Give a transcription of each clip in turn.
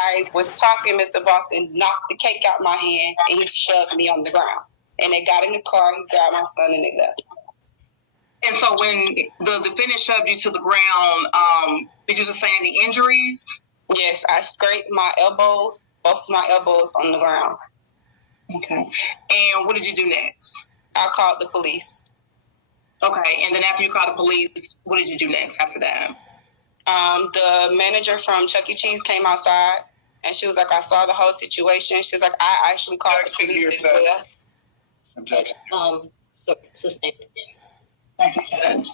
I was talking, Mr. Boston knocked the cake out my hand and he shoved me on the ground. And they got in the car, he grabbed my son and they left. And so when the defendant shoved you to the ground, did you sustain any injuries? Yes, I scraped my elbows, both my elbows on the ground. Okay. And what did you do next? I called the police. Okay. And then after you called the police, what did you do next after that? The manager from Chuck E. Cheese came outside and she was like, I saw the whole situation. She was like, I actually called the police as well. Objection. Sustain. Thank you, Judge.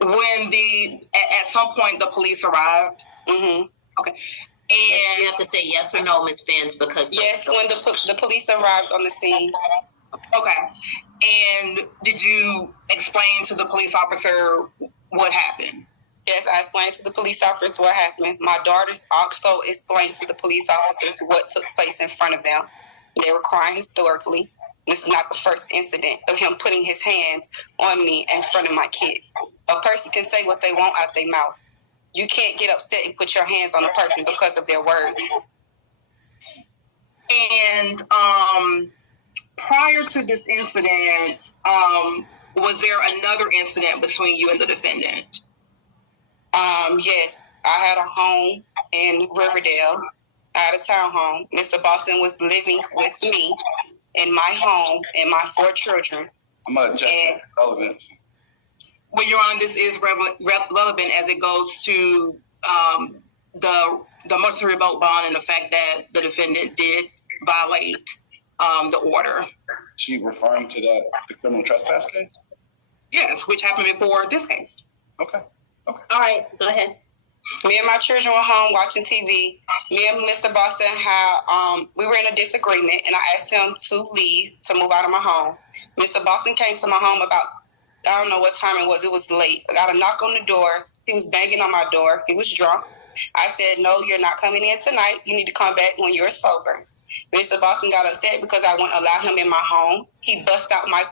When at some point the police arrived. Mm-hmm. Okay. And you have to say yes or no, Ms. Benz, because yes, when the police arrived on the scene. Okay. And did you explain to the police officer what happened? Yes, I explained to the police officers what happened. My daughters also explained to the police officers what took place in front of them. They were crying hysterically. This is not the first incident of him putting his hands on me in front of my kids. A person can say what they want out their mouth. You can't get upset and put your hands on a person because of their words. And prior to this incident, was there another incident between you and the defendant? Yes, I had a home in Riverdale. I had a townhome. Mr. Boston was living with me in my home and my 4 children. I'm going to object to relevance. Well, Your Honor, this is relevant as it goes to the motion to revoke bond and the fact that the defendant did violate the order. She referring to the criminal trespass case? Yes, which happened before this case. Okay. All right, go ahead. Me and my children were home watching TV. Me and Mr. Boston we were in a disagreement, and I asked him to leave, to move out of my home. Mr. Boston came to my home about, I don't know what time it was. It was late. I got a knock on the door. He was banging on my door. He was drunk. I said, no, you're not coming in tonight. You need to come back when you're sober. Mr. Boston got upset because I wouldn't allow him in my home. He bust out my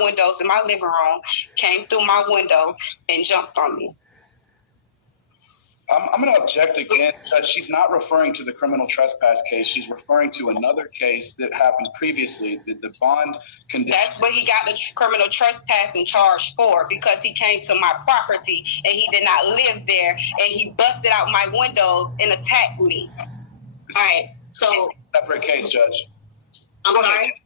windows in my living room, came through my window, and jumped on me. I'm going to object again, Judge. She's not referring to the criminal trespass case. She's referring to another case that happened previously. The bond condition. That's what he got the criminal trespassing charge for, because he came to my property and he did not live there, and he busted out my windows and attacked me. All right. So separate case, Judge. I'm sorry?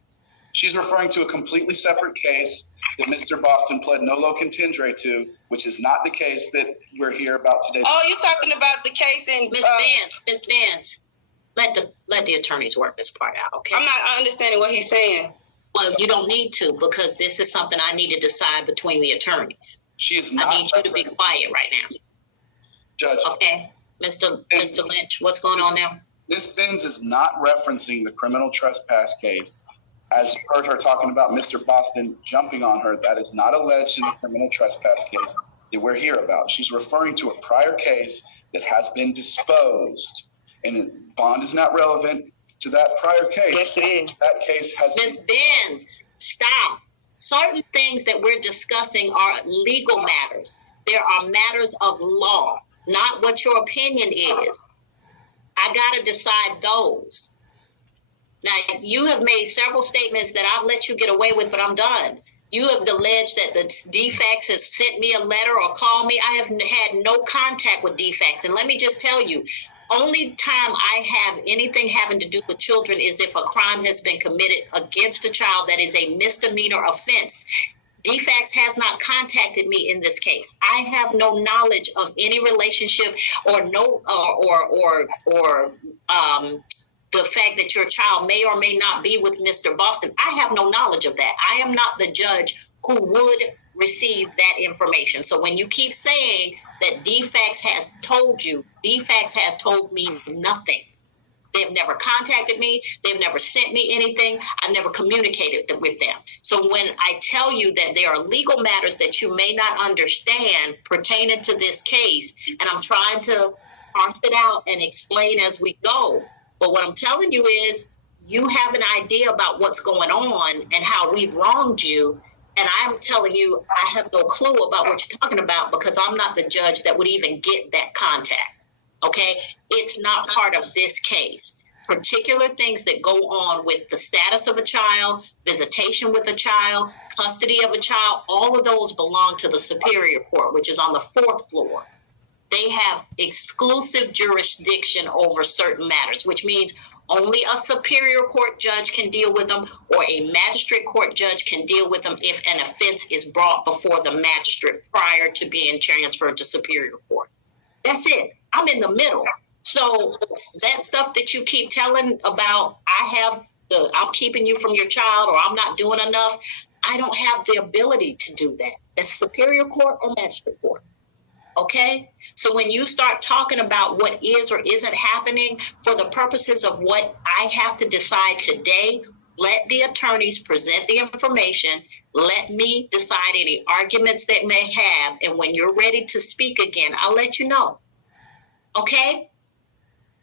She's referring to a completely separate case that Mr. Boston pled nolo contendere to, which is not the case that we're here about today. Oh, you're talking about the case in Miss Vance, let the attorneys work this part out, okay? I'm not understanding what he's saying. Well, you don't need to, because this is something I need to decide between the attorneys. She is not. I need you to be quiet right now. Judge. Okay, Mr. Lynch, what's going on now? Ms. Benz is not referencing the criminal trespass case. As you heard her talking about Mr. Boston jumping on her, that is not alleged in the criminal trespass case that we're here about. She's referring to a prior case that has been disposed, and bond is not relevant to that prior case. Yes, it is. That case has. Ms. Benz, stop. Certain things that we're discussing are legal matters. There are matters of law, not what your opinion is. I got to decide those. Now, you have made several statements that I've let you get away with, but I'm done. You have alleged that the DFAX has sent me a letter or called me. I have had no contact with DFAX. And let me just tell you, only time I have anything having to do with children is if a crime has been committed against a child that is a misdemeanor offense. DFAX has not contacted me in this case. I have no knowledge of any relationship or the fact that your child may or may not be with Mr. Boston. I have no knowledge of that. I am not the judge who would receive that information. So when you keep saying that DFAX has told you, DFAX has told me nothing. They've never contacted me. They've never sent me anything. I've never communicated with them. So when I tell you that there are legal matters that you may not understand pertaining to this case, and I'm trying to parse it out and explain as we go, but what I'm telling you is you have an idea about what's going on and how we've wronged you. And I'm telling you, I have no clue about what you're talking about, because I'm not the judge that would even get that contact. Okay, it's not part of this case. Particular things that go on with the status of a child, visitation with a child, custody of a child, all of those belong to the Superior Court, which is on the 4th floor. They have exclusive jurisdiction over certain matters, which means only a Superior Court judge can deal with them, or a magistrate court judge can deal with them if an offense is brought before the magistrate prior to being transferred to Superior Court. That's it. I'm in the middle. So that stuff that you keep telling about, I'm keeping you from your child, or I'm not doing enough, I don't have the ability to do that. That's Superior Court or Magistrate Court. Okay? So when you start talking about what is or isn't happening for the purposes of what I have to decide today, let the attorneys present the information. Let me decide any arguments they may have. And when you're ready to speak again, I'll let you know. Okay?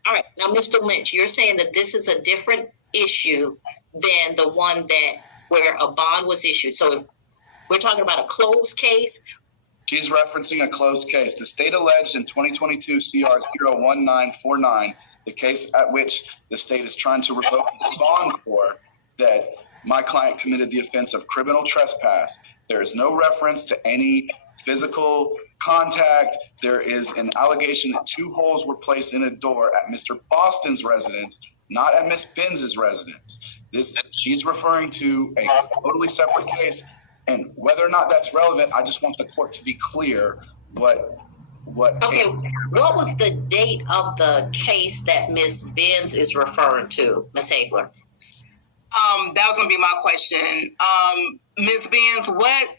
All right. Now, Mr. Lynch, you're saying that this is a different issue than the one where a bond was issued. So if we're talking about a closed case. She's referencing a closed case. The state alleged in 2022 CR 01949, the case at which the state is trying to revoke the bond for, that my client committed the offense of criminal trespass. There is no reference to any physical contact. There is an allegation that 2 holes were placed in a door at Mr. Boston's residence, not at Miss Benz's residence. She's referring to a totally separate case. And whether or not that's relevant, I just want the court to be clear what. Okay, what was the date of the case that Miss Benz is referring to, Miss Hagler? That was going to be my question. Ms. Benz, what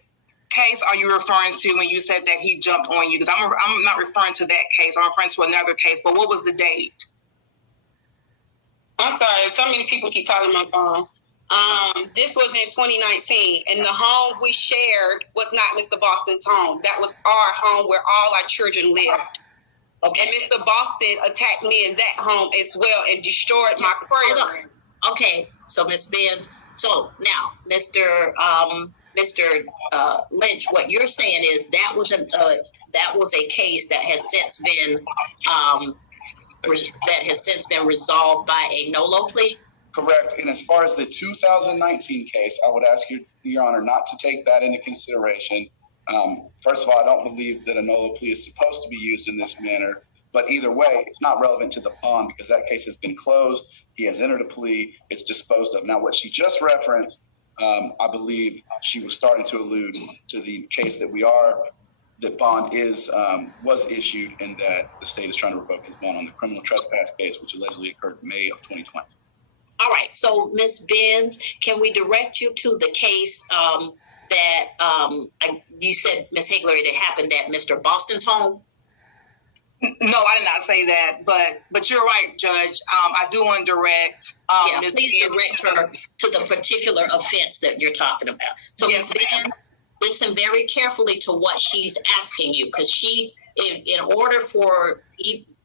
case are you referring to when you said that he jumped on you? Because I'm not referring to that case. I'm referring to another case. But what was the date? I'm sorry. So many people keep calling my phone. This was in 2019, and the home we shared was not Mr. Boston's home. That was our home where all our children lived. Okay. And Mr. Boston attacked me in that home as well and destroyed my prayer room. Okay, so Ms. Benz, so now, Mr. Lynch, what you're saying is that was a case that has since been resolved by a NOLO plea? Correct. And as far as the 2019 case, I would ask you, Your Honor, not to take that into consideration. First of all, I don't believe that a NOLO plea is supposed to be used in this manner. But either way, it's not relevant to the bond because that case has been closed. He has entered a plea. It's disposed of. Now, what she just referenced, I believe she was starting to allude to the case that bond was issued and that the state is trying to revoke his bond on the criminal trespass case, which allegedly occurred in May of 2020. All right. So, Ms. Benz, can we direct you to the case you said, Ms. Hagler, it happened at Mr. Boston's home? No, I did not say that, but you're right, Judge. I do want to direct. Please direct her to the particular offense that you're talking about. So, yes, Ms. Benz, listen very carefully to what she's asking you, because in order for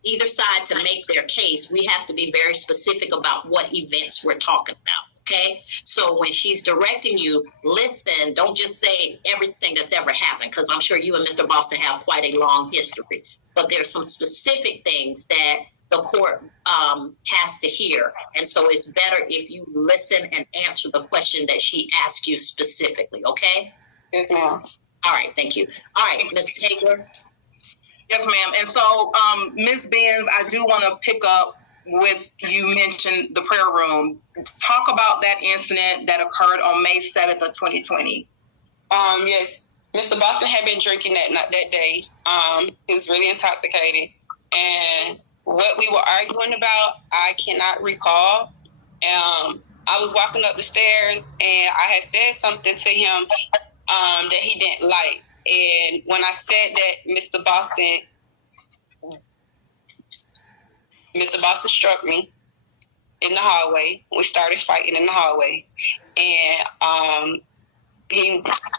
either side to make their case, we have to be very specific about what events we're talking about. Okay, so when she's directing you, listen, don't just say everything that's ever happened, because I'm sure you and Mr. Boston have quite a long history. But there's some specific things that the court has to hear. And so it's better if you listen and answer the question that she asked you specifically, okay? Yes, ma'am. All right, thank you. All right, Ms. Hagler. Yes, ma'am. And so, Ms. Benz, I do want to pick up with you mentioned the prayer room. Talk about that incident that occurred on May 7th of 2020. Yes. Mr. Boston had been drinking that day. He was really intoxicated. And what we were arguing about, I cannot recall. I was walking up the stairs and I had said something to him that he didn't like. And when I said that, Mr. Boston struck me in the hallway. We started fighting in the hallway. And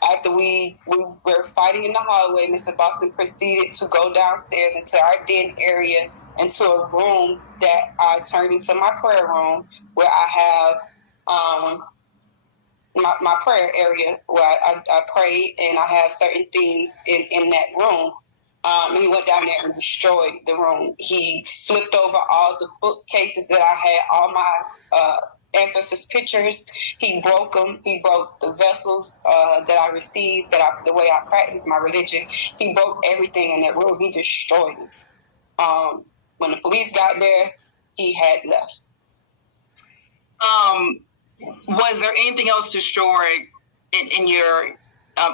after we were fighting in the hallway, Mr. Boston proceeded to go downstairs into our den area, into a room that I turned into my prayer room, where I have my prayer area where I pray, and I have certain things in that room. He went down there and destroyed the room. He flipped over all the bookcases that I had, all my ancestors' pictures. He broke them. He broke the vessels that I received, the way I practice my religion. He broke everything in that room. He destroyed it. When the police got there, he had left. Was there anything else destroyed in your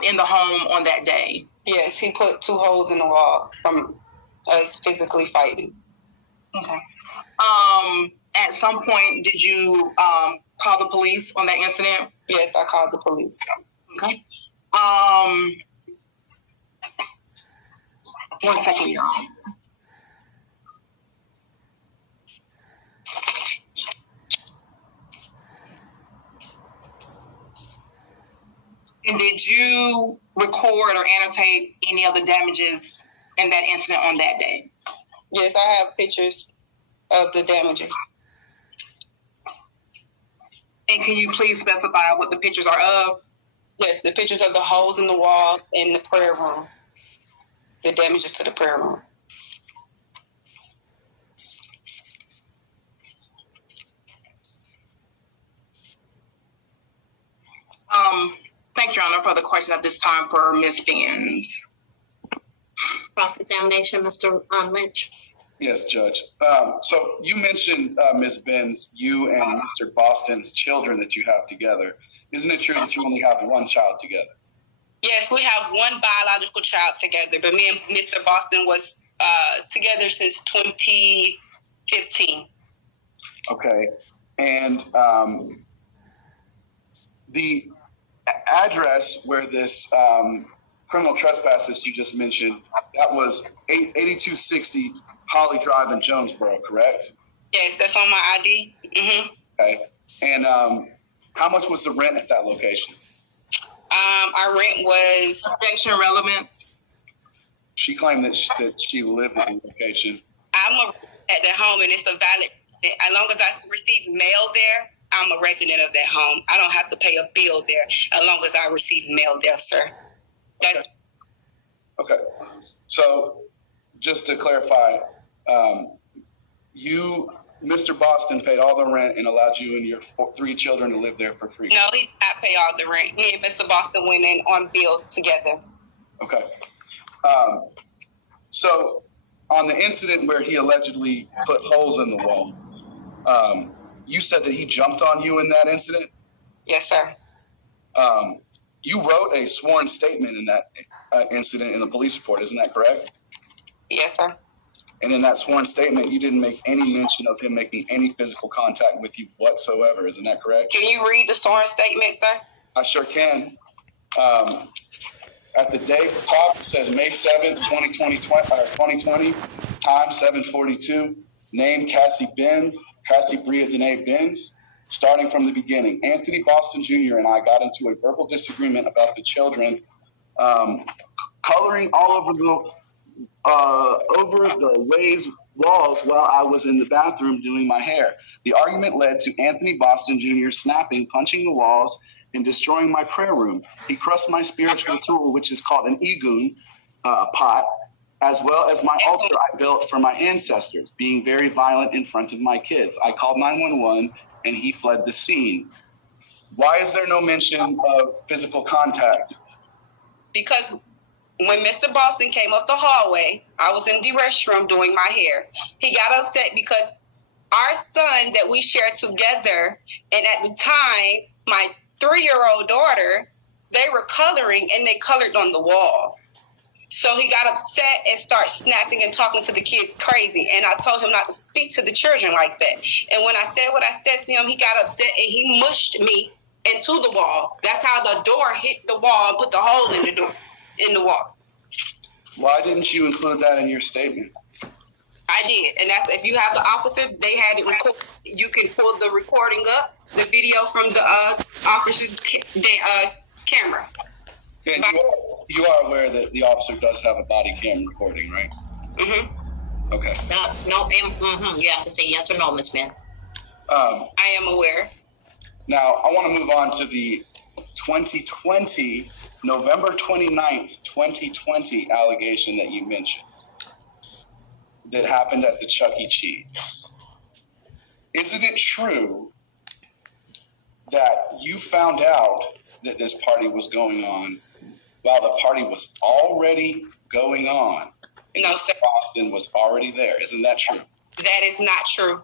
in the home on that day? Yes, he put 2 holes in the wall from us physically fighting. Okay. At some point, did you call the police on that incident? Yes, I called the police. Okay. 1 second, y'all. And did you record or annotate any of the damages in that incident on that day? Yes, I have pictures of the damages. And can you please specify what the pictures are of? Yes, the pictures of the holes in the wall in the prayer room. The damages to the prayer room. Thanks, Your Honor. No further question at this time for Ms. Benz. Cross-examination, Mr. Lynch. Yes, Judge. So you mentioned, Ms. Benz, you and Mr. Boston's children that you have together. Isn't it true that you only have one child together? Yes, we have one biological child together, but me and Mr. Boston was together since 2015. Okay. And the address where this criminal trespass that you just mentioned, that was 8260 Holly Drive in Jonesboro, correct? Yes, that's on my ID. Mm-hmm. Okay. And how much was the rent at that location? Our rent was... Objection relevance. She claimed that she lived at the location. I'm at the home, and it's a valid... As long as I receive mail there, I'm a resident of that home. I don't have to pay a bill there as long as I receive mail there, sir. That's... Okay. So, just to clarify, Mr. Boston paid all the rent and allowed you and your 3 children to live there for free? No, he did not pay all the rent. Me and Mr. Boston went in on bills together. Okay. So, on the incident where he allegedly put holes in the wall, you said that he jumped on you in that incident? Yes, sir. You wrote a sworn statement in that incident in the police report, isn't that correct? Yes, sir. And in that sworn statement, you didn't make any mention of him making any physical contact with you whatsoever, isn't that correct? Can you read the sworn statement, sir? I sure can. At the date top, it says May 7th, 2020, time 7:42, name Cassie Bria Danae Benz. Starting from the beginning, Anthony Boston Jr. and I got into a verbal disagreement about the children coloring all over the walls while I was in the bathroom doing my hair. The argument led to Anthony Boston Jr. snapping, punching the walls, and destroying my prayer room. He crushed my spiritual tool, which is called an egun pot, as well as my altar I built for my ancestors, being very violent in front of my kids. I called 911 and he fled the scene. Why is there no mention of physical contact? Because when Mr. Boston came up the hallway, I was in the restroom doing my hair. He got upset because our son that we shared together, and at the time, my 3-year-old daughter, they were coloring and they colored on the wall. So he got upset and started snapping and talking to the kids crazy. And I told him not to speak to the children like that. And when I said what I said to him, he got upset and he mushed me into the wall. That's how the door hit the wall and put the hole in the door, in the wall. Why didn't you include that in your statement? I did. And that's, if you have the officer, they had it recorded. You can pull the recording up, the video from the officer's camera. And you are aware that the officer does have a body cam recording, right? Mm-hmm. Okay. You have to say yes or no, Ms. Smith. I am aware. Now, I want to move on to the 2020 November 29th, 2020 allegation that you mentioned that happened at the Chuck E. Cheese. Isn't it true that you found out that this party was going on while the party was already going on? No, sir. Boston was already there. Isn't that true? That is not true.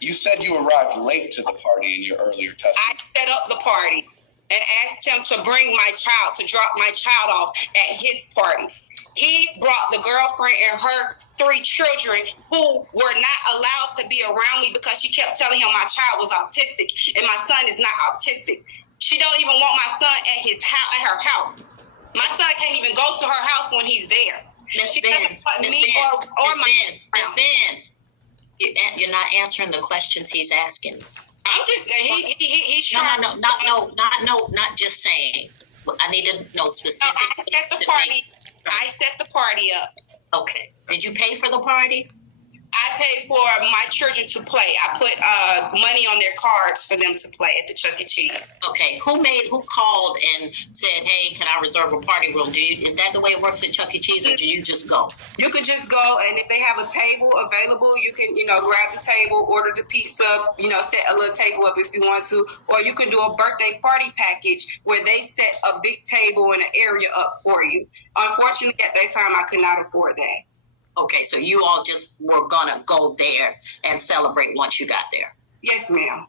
You said you arrived late to the party in your earlier testimony. I set up the party and asked him to bring my child, to drop my child off at his party. He brought the girlfriend and her 3 children who were not allowed to be around me because she kept telling him my child was autistic and my son is not autistic. She don't even want my son at his house, at her house. My son can't even go to her house when he's there. Miss Benz, you're not answering the questions he's asking. I'm just saying he's trying. Not just saying. I need to know specific. No, I set the party up. Okay. Did you pay for the party? I paid for my children to play. I put money on their cards for them to play at the Chuck E. Cheese. Okay. Who called and said, "Hey, can I reserve a party room?" Is that the way it works at Chuck E. Cheese, or do you just go? You could just go, and if they have a table available, you can, grab the table, order the pizza, set a little table up if you want to, or you can do a birthday party package where they set a big table and an area up for you. Unfortunately, at that time, I could not afford that. Okay, so you all just were gonna go there and celebrate once you got there. Yes, ma'am.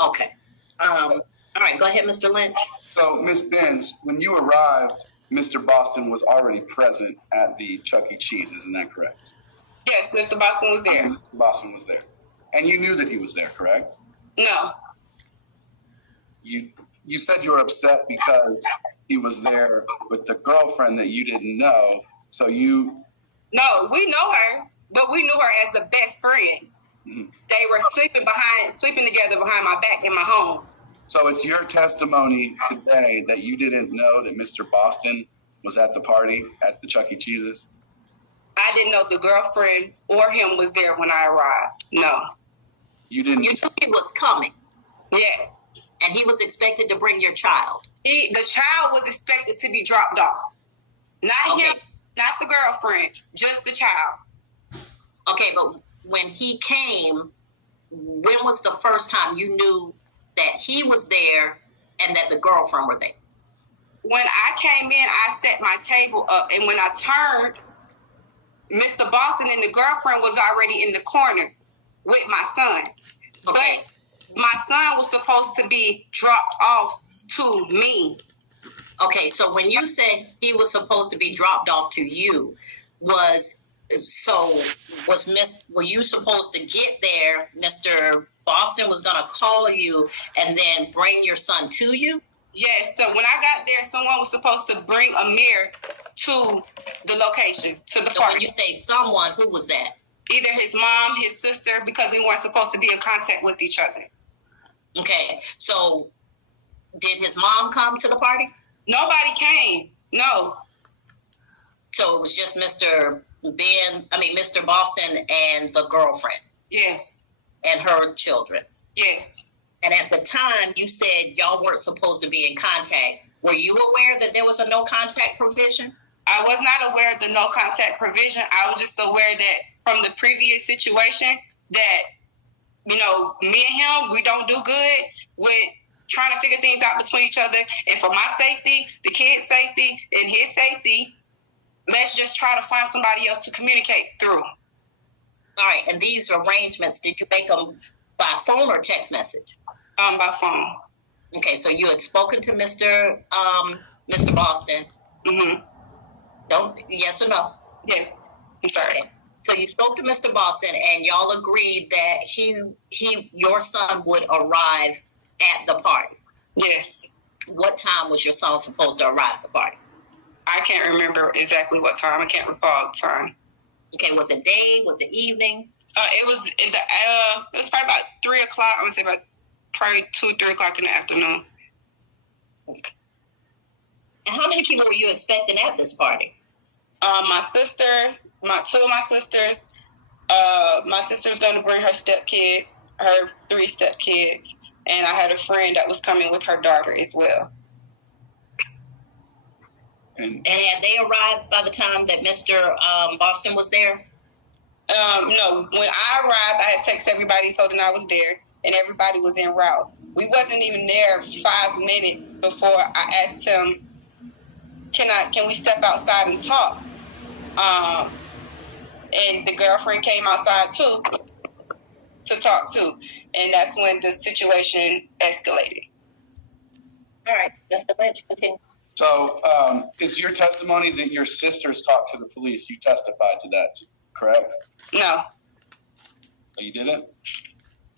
Okay. All right, go ahead, Mr. Lynch. So, Ms. Benz, when you arrived, Mr. Boston was already present at the Chuck E. Cheese, isn't that correct? Yes, Mr. Boston was there. Mr. Boston was there. And you knew that he was there, correct? No. You said you were upset because he was there with the girlfriend that you didn't know, so you... No, we know her, but we knew her as the best friend. Mm-hmm. They were sleeping together behind my back in my home. So it's your testimony today that you didn't know that Mr. Boston was at the party at the Chuck E. Cheese's? I didn't know the girlfriend or him was there when I arrived. No. You didn't? You knew he was coming. Yes. And he was expected to bring your child. The child was expected to be dropped off. Not him. Not the girlfriend, just the child. Okay, but when he came, when was the first time you knew that he was there and that the girlfriend were there? When I came in, I set my table up, and when I turned, Mr. Boston and the girlfriend was already in the corner with my son. Okay. But my son was supposed to be dropped off to me. Okay, so when you said he was supposed to be dropped off to you, were you supposed to get there? Mr. Boston was going to call you and then bring your son to you? Yes, so when I got there, someone was supposed to bring Amir to the location, to the party. When you say someone, who was that? Either his mom, his sister, because we weren't supposed to be in contact with each other. Okay, so did his mom come to the party? Nobody came. No. So it was just Mr. Boston and the girlfriend. Yes. And her children. Yes. And at the time you said y'all weren't supposed to be in contact. Were you aware that there was a no contact provision? I was not aware of the no contact provision. I was just aware that from the previous situation that, me and him, we don't do good with trying to figure things out between each other. And for my safety, the kid's safety, and his safety, let's just try to find somebody else to communicate through. All right. And these arrangements, did you make them by phone or text message? By phone. Okay. So you had spoken to Mr. Boston. Mm-hmm. Yes or no? Yes. I'm sorry. Okay. So you spoke to Mr. Boston and y'all agreed that your son would arrive at the party. Yes. What time was your son supposed to arrive at the party? I can't remember exactly what time. I can't recall the time. Okay, was it day? Was it evening? It was probably about 3 o'clock. I would say about probably 2, 3 o'clock in the afternoon. Okay. And how many people were you expecting at this party? My sister, two of my sisters. My sister was going to bring her stepkids, her 3 stepkids. And I had a friend that was coming with her daughter as well. And had they arrived by the time that Mr. Boston was there? No, when I arrived, I had texted everybody, told them I was there, and everybody was en route. We wasn't even there 5 minutes before I asked him, can we step outside and talk? And the girlfriend came outside too to talk too, and that's when the situation escalated. All right, Mr. Lynch, continue. So, is your testimony that your sisters talked to the police? You testified to that, correct? No. You didn't?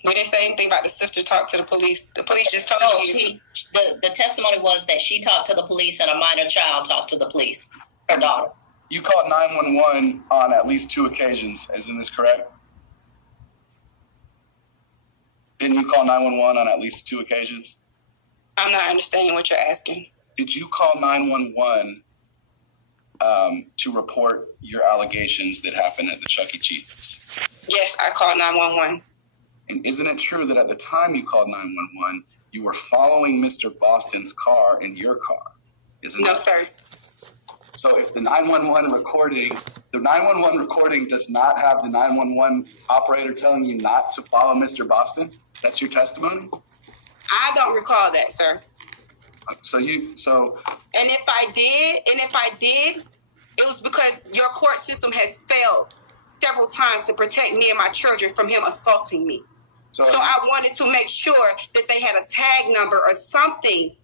We didn't say anything about the sister talk to the police. The police just told me. The testimony was that she talked to the police and a minor child talked to the police, her daughter. You called 911 on at least 2 occasions. Isn't this correct? Didn't you call 911 on at least 2 occasions? I'm not understanding what you're asking. Did you call 911 to report your allegations that happened at the Chuck E. Cheese's? Yes, I called 911. And isn't it true that at the time you called 911, you were following Mr. Boston's car in your car? No, sir. So if the 911 recording does not have the 911 operator telling you not to follow Mr. Boston, that's your testimony? I don't recall that, sir. And if I did, it was because your court system has failed several times to protect me and my children from him assaulting me. So I wanted to make sure that they had a tag number or something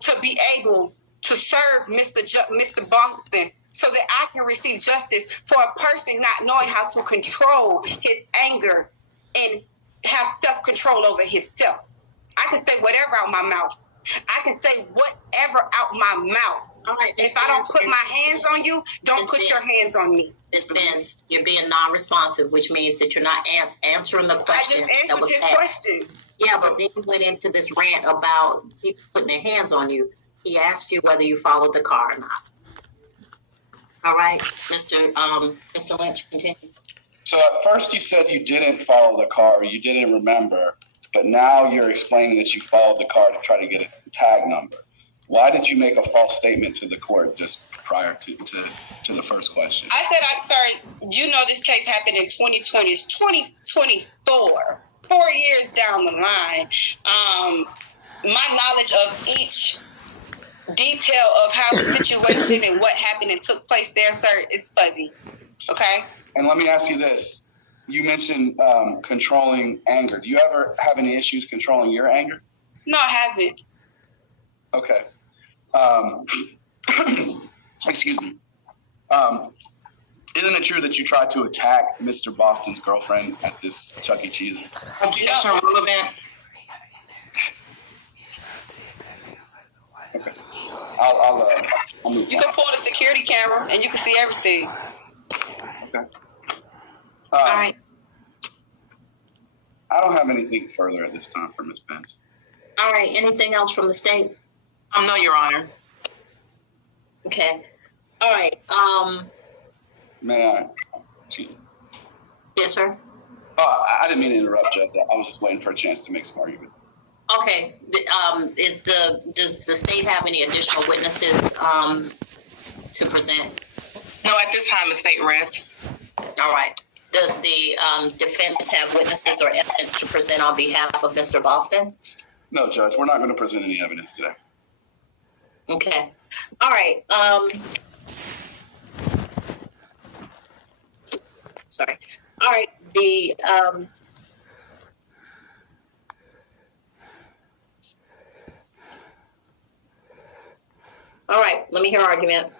to be able to serve Mr. Boston so that I can receive justice for a person not knowing how to control his anger and have self-control over himself. I can say whatever out my mouth. I can say whatever out my mouth. All right, if I don't put my hands on you, don't put your hands on me. Ms. Benz, you're being non-responsive, which means that you're not answering the question. I just answered his question. Yeah, but then you went into this rant about people putting their hands on you. He asked you whether you followed the car or not. All right, Mr. Lynch, continue. So at first you said you didn't follow the car, you didn't remember, but now you're explaining that you followed the car to try to get a tag number. Why did you make a false statement to the court just prior to the first question? I said, I'm sorry, you know this case happened in 2020. It's 2024, 4 years down the line. My knowledge of each detail of how the situation and what happened and took place there, sir, is fuzzy. Okay? And let me ask you this. You mentioned controlling anger. Do you ever have any issues controlling your anger? No, I haven't. Okay. Excuse me. Isn't it true that you tried to attack Mr. Boston's girlfriend at this Chuck E. Cheese? Objection relevant. Okay. I'll move You can pull the security camera and you can see everything. Okay. All right. I don't have anything further at this time for Ms. Benz. All right. Anything else from the state? No, Your Honor. Okay. All right. May I? Yes, sir. I didn't mean to interrupt, Judge. I was just waiting for a chance to make some argument. Okay. Does the state have any additional witnesses to present? No, at this time the state rests. All right. Does the defense have witnesses or evidence to present on behalf of Mr. Boston? No, Judge. We're not going to present any evidence today. Okay. All right. Sorry. All right. All right. Let me hear argument.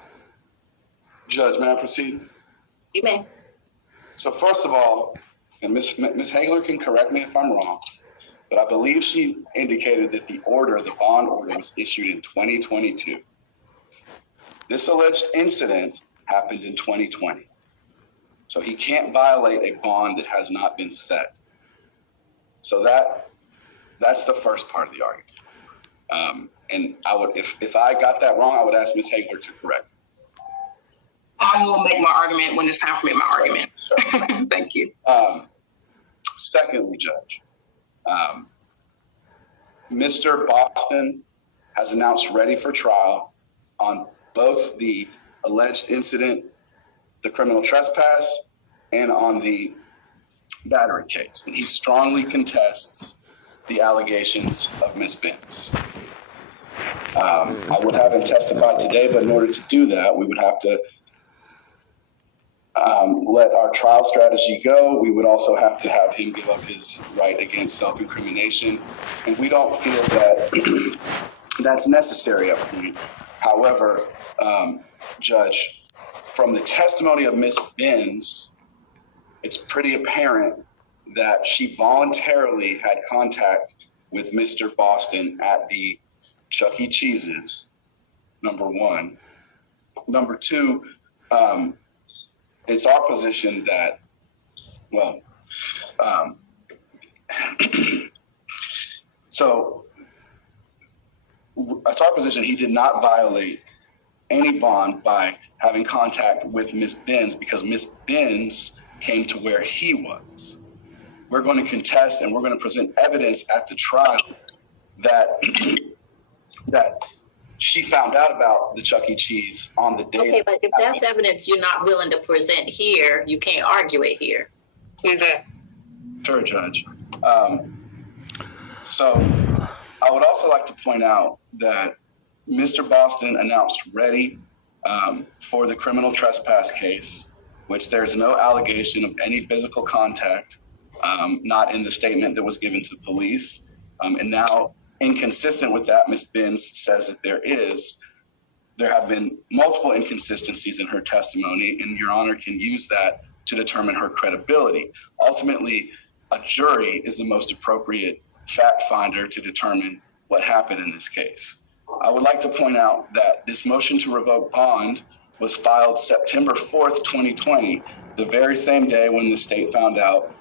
Judge, may I proceed? You may. So first of all, and Ms. Hagler can correct me if I'm wrong, but I believe she indicated that the bond order was issued in 2022. This alleged incident happened in 2020. So he can't violate a bond that has not been set. So that's the first part of the argument. And I would, if I got that wrong, I would ask Ms. Hagler to correct. I will make my argument when it's time for me to make my argument. Sure. Thank you. Secondly, Judge, Mr. Boston has announced ready for trial on both the alleged incident, the criminal trespass, and on the battery case. And he strongly contests the allegations of Ms. Benz. I would have him testify today, but in order to do that, we would have to let our trial strategy go. We would also have to have him give up his right against self-incrimination. And we don't feel that that's necessary at this point. However, Judge, from the testimony of Ms. Benz, it's pretty apparent that she voluntarily had contact with Mr. Boston at the Chuck E. Cheese's, number one. Number two, it's our position that, so it's our position he did not violate any bond by having contact with Ms. Benz because Ms. Benz came to where he was. We're going to contest and we're going to present evidence at the trial that she found out about the Chuck E. Cheese on the day. Okay, but if that's evidence you're not willing to present here, you can't argue it here. Is that? Sure, Judge. So I would also like to point out that Mr. Boston announced ready for the criminal trespass case, which there's no allegation of any physical contact, not in the statement that was given to police. And now, inconsistent with that, Ms. Benz says that there have been multiple inconsistencies in her testimony, and Your Honor can use that to determine her credibility. Ultimately, a jury is the most appropriate fact finder to determine what happened in this case. I would like to point out that this motion to revoke bond was filed September 4th, 2020, the very same day when the state found out